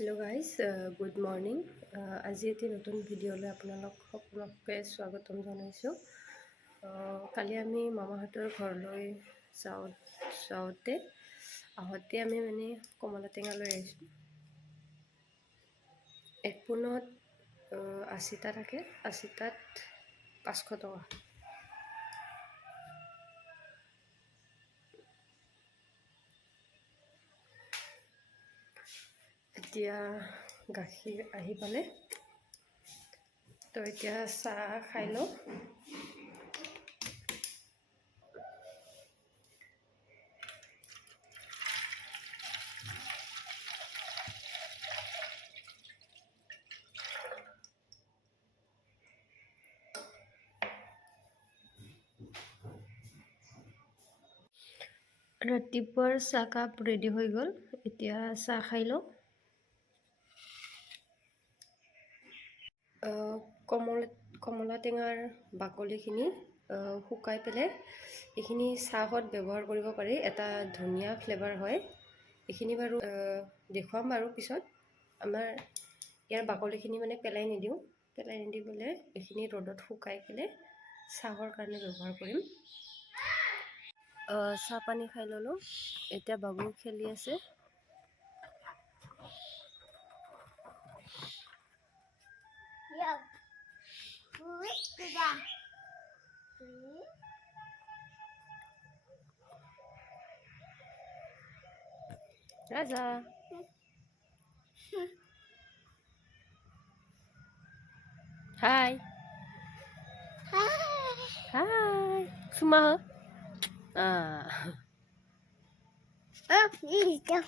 Hello' guys, good morning. আজি এটি নতুন ভিডিঅ'লৈ আপোনালোক সকলোকে স্বাগতম জনাইছোঁ। কালি আমি মামাহঁতৰ ঘৰলৈ আহোঁতে আমি কমলা টেঙা লৈ আহিছোঁ। এক পোণত 80টা থাকে, 80টাত 500 টকা। এতিয়া গাখীৰ আহি পালে, তো এতিয়া চাহ খাই লওঁ। ৰাতিপুৱাৰ চাহকাপ ৰেডি হৈ গ'ল, এতিয়া চাহ খাই লওঁ। কমলা টেঙাৰ বাকলিখিনি শুকাই পেলাই এইখিনি চাহত ব্যৱহাৰ কৰিব পাৰি, এটা ধুনীয়া ফ্লেভাৰ হয়। এইখিনি বাৰু দেখুৱাম বাৰু পিছত। আমাৰ ইয়াৰ বাকলিখিনি পেলাই নিদিওঁ, পেলাই নিদি পেলাই এইখিনি ৰ'দত শুকাই পেলাই চাহৰ কাৰণে ব্যৱহাৰ কৰিম। চাহ পানী খাই ল'লোঁ, এতিয়া বাবু খেলি আছে। Raza. Hi. Hi. Suma. Listo.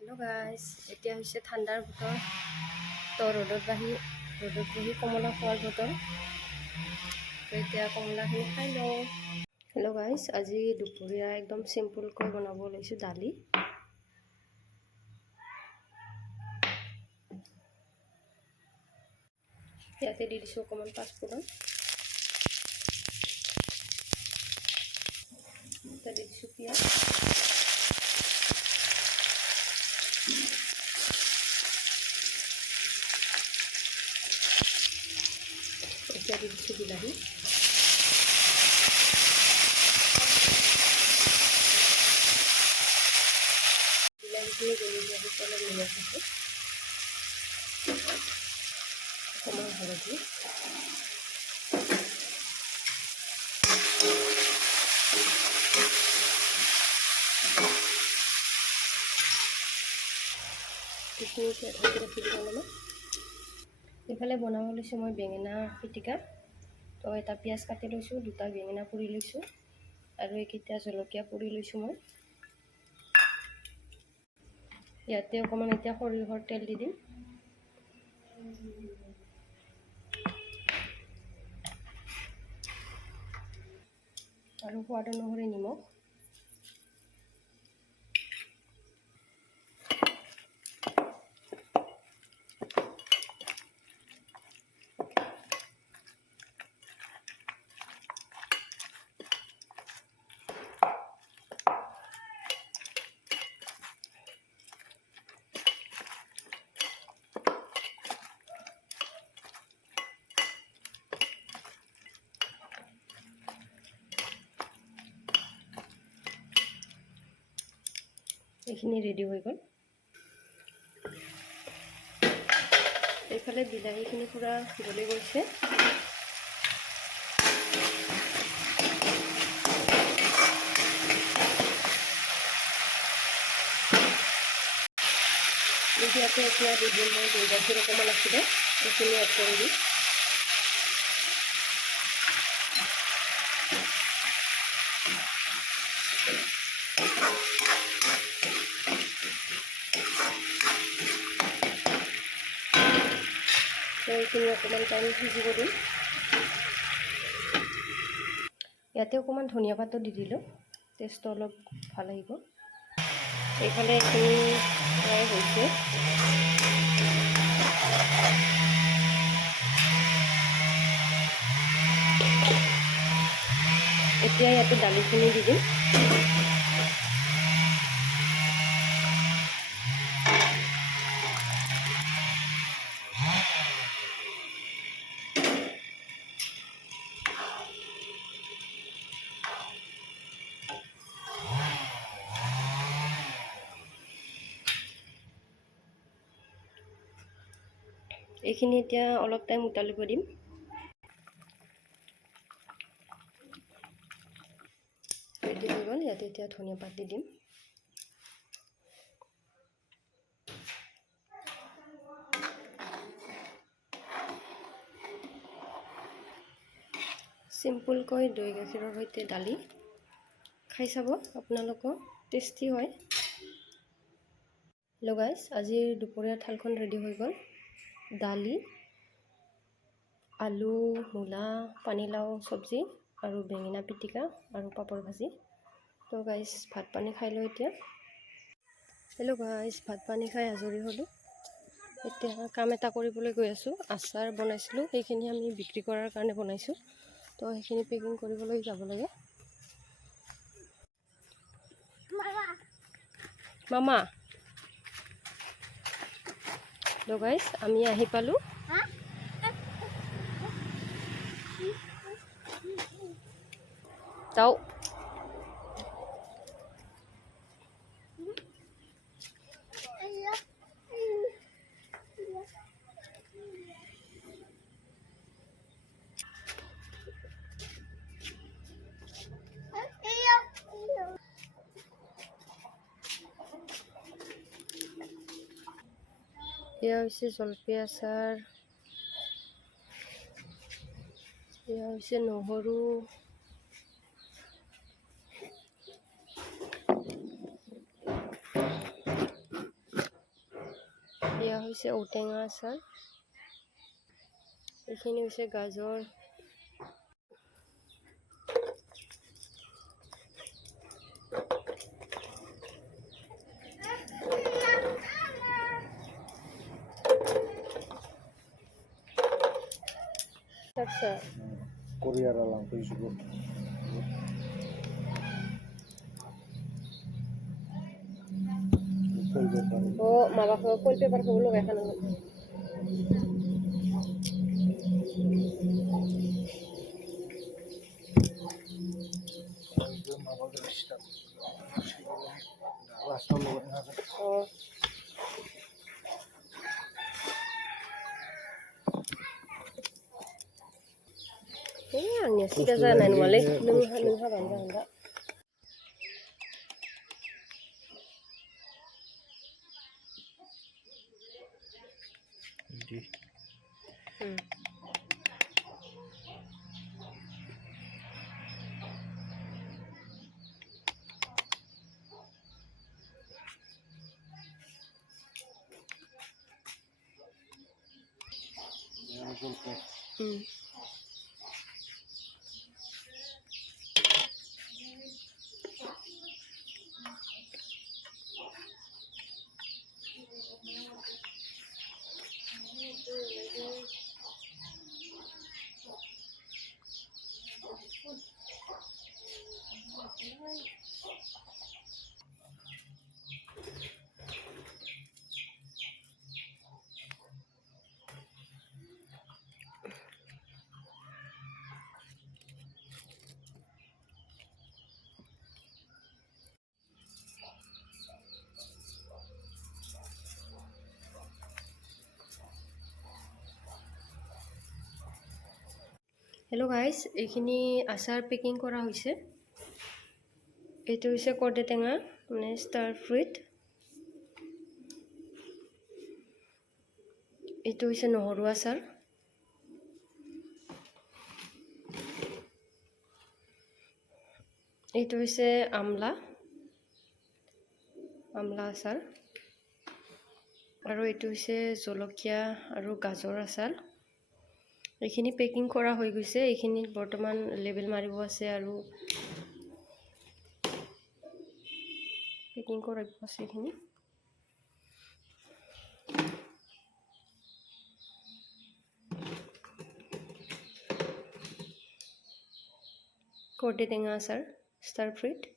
Hello' guys, এতিয়া হৈছে ঠাণ্ডাৰ বতৰ, তো ৰ'দত বহি কমলা খোৱাৰ বতৰ। তো এতিয়া কমলাখিনি খাই লওঁ। হেল্ল' গাইজ, আজি দুপৰীয়া একদম চিম্পুলকৈ বনাব ওলাইছোঁ দালি। ইয়াতে দি দিছোঁ অকণমান পাঁচফোৰণ, এতিয়া দি দিছোঁ পিঁয়াজ, এতিয়া দি দিছোঁ বিলাহী, বিলাহীখিনি গলি যোৱাৰ পিছত অলপ নিমখ দিছোঁ, অকণমান হালধি, ৰাখি দিম অলপমান। এইফালে বনাব লৈছোঁ মই বেঙেনা পিটিকা। তো এটা পিঁয়াজ কাটি লৈছোঁ, দুটা বেঙেনা পুৰি লৈছোঁ, আৰু এইকেইটা জলকীয়া পুৰি লৈছোঁ মই। ইয়াতে অকণমান এতিয়া সৰিয়হৰ তেল দি দিম। আৰু সোৱাদ অনুসৰি নিমখ। এইখিনি ৰেডি হৈ গ'ল। এইফালে বিলাহীখিনি পূৰা গলি গৈছে। ইয়াতে এতিয়া দি দিম মই দৈ গাখীৰ অকণমান আছিলে এইখিনি এড কৰি দিম। এইখিনি অকণমান টাইম সিজিব দিম। ইয়াতে অকণমান ধনিয়া পাতো দি দিলোঁ, টেষ্টটো অলপ ভাল আহিব। এইফালে এইখিনি প্ৰায় হৈছে। এতিয়া ইয়াতে দালিখিনি দি দিম। এইখিনি এতিয়া অলপ টাইম উতলিব দিম। ৰেডি হৈ গ'ল। ইয়াতে এতিয়া ধনিয়া পাত দি দিম। চিম্পুলকৈ দৈ গাখীৰৰ সৈতে দালি খাই চাব আপোনালোকৰ, টেষ্টি হয়। হেল্ল' গাইজ, আজিৰ দুপৰীয়াৰ থালখন ৰেডি হৈ গ'ল। দালি, আলু, মূলা, পানীলাও চব্জি আৰু বেঙেনা পিটিকা আৰু পাপৰ ভাজি। তো গাইজ ভাত পানী খাই লওঁ এতিয়া। হেল্ল' গাইজ, ভাত পানী খাই আজৰি হ'লোঁ। এতিয়া কাম এটা কৰিবলৈ গৈ আছোঁ। আচাৰ বনাইছিলোঁ, সেইখিনি আমি বিক্ৰী কৰাৰ কাৰণে বনাইছোঁ। তো সেইখিনি পেকিং কৰিবলৈ যাব লাগে। মামা তো গাইজ আমি আহি পালোঁ। যাওঁ। এয়া হৈছে জলফাই আচাৰ, এয়া হৈছে নহৰু, এয়া হৈছে ঔটেঙা আচাৰ, এইখিনি হৈছে গাজৰ, Korea lang Facebook. oh mabak ko full paper ko ulo kaya kanang oh ang sika sa nan wale nung banda. Hello guys, এইখিনি আচাৰ পেকিং কৰা হৈছে। এইটো হৈছে কৰ্দৈ টেঙা মানে ষ্টাৰ ফ্ৰুইট। এইটো হৈছে নহৰু আচাৰ, এইটো হৈছে আমলা আচাৰ, আৰু এইটো হৈছে জলকীয়া আৰু গাজৰ আচাৰ। এইখিনি পেকিং কৰা হৈ গৈছে, এইখিনিত বৰ্তমান লেবেল মাৰিব আছে আৰু পেকিং কৰিব আছে এইখিনি। কৰ্দৈ টেঙা আচাৰ, ষ্টাৰ ফ্ৰুইট।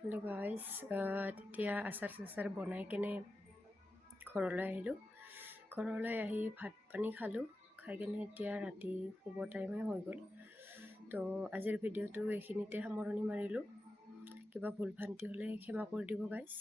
হেল্ল' গাইজ, তেতিয়া আচাৰ চাচাৰ বনাই কেনে ঘৰলৈ আহিলোঁ। ঘৰলৈ আহি ভাত পানী খালোঁ, খাই কেনে এতিয়া ৰাতি শুব টাইমে হৈ গ'ল। তো আজিৰ ভিডিঅ'টো এইখিনিতে সামৰণি মাৰিলোঁ। কিবা ভুল ভ্ৰান্তি হ'লে ক্ষমা কৰি দিব গাইজ।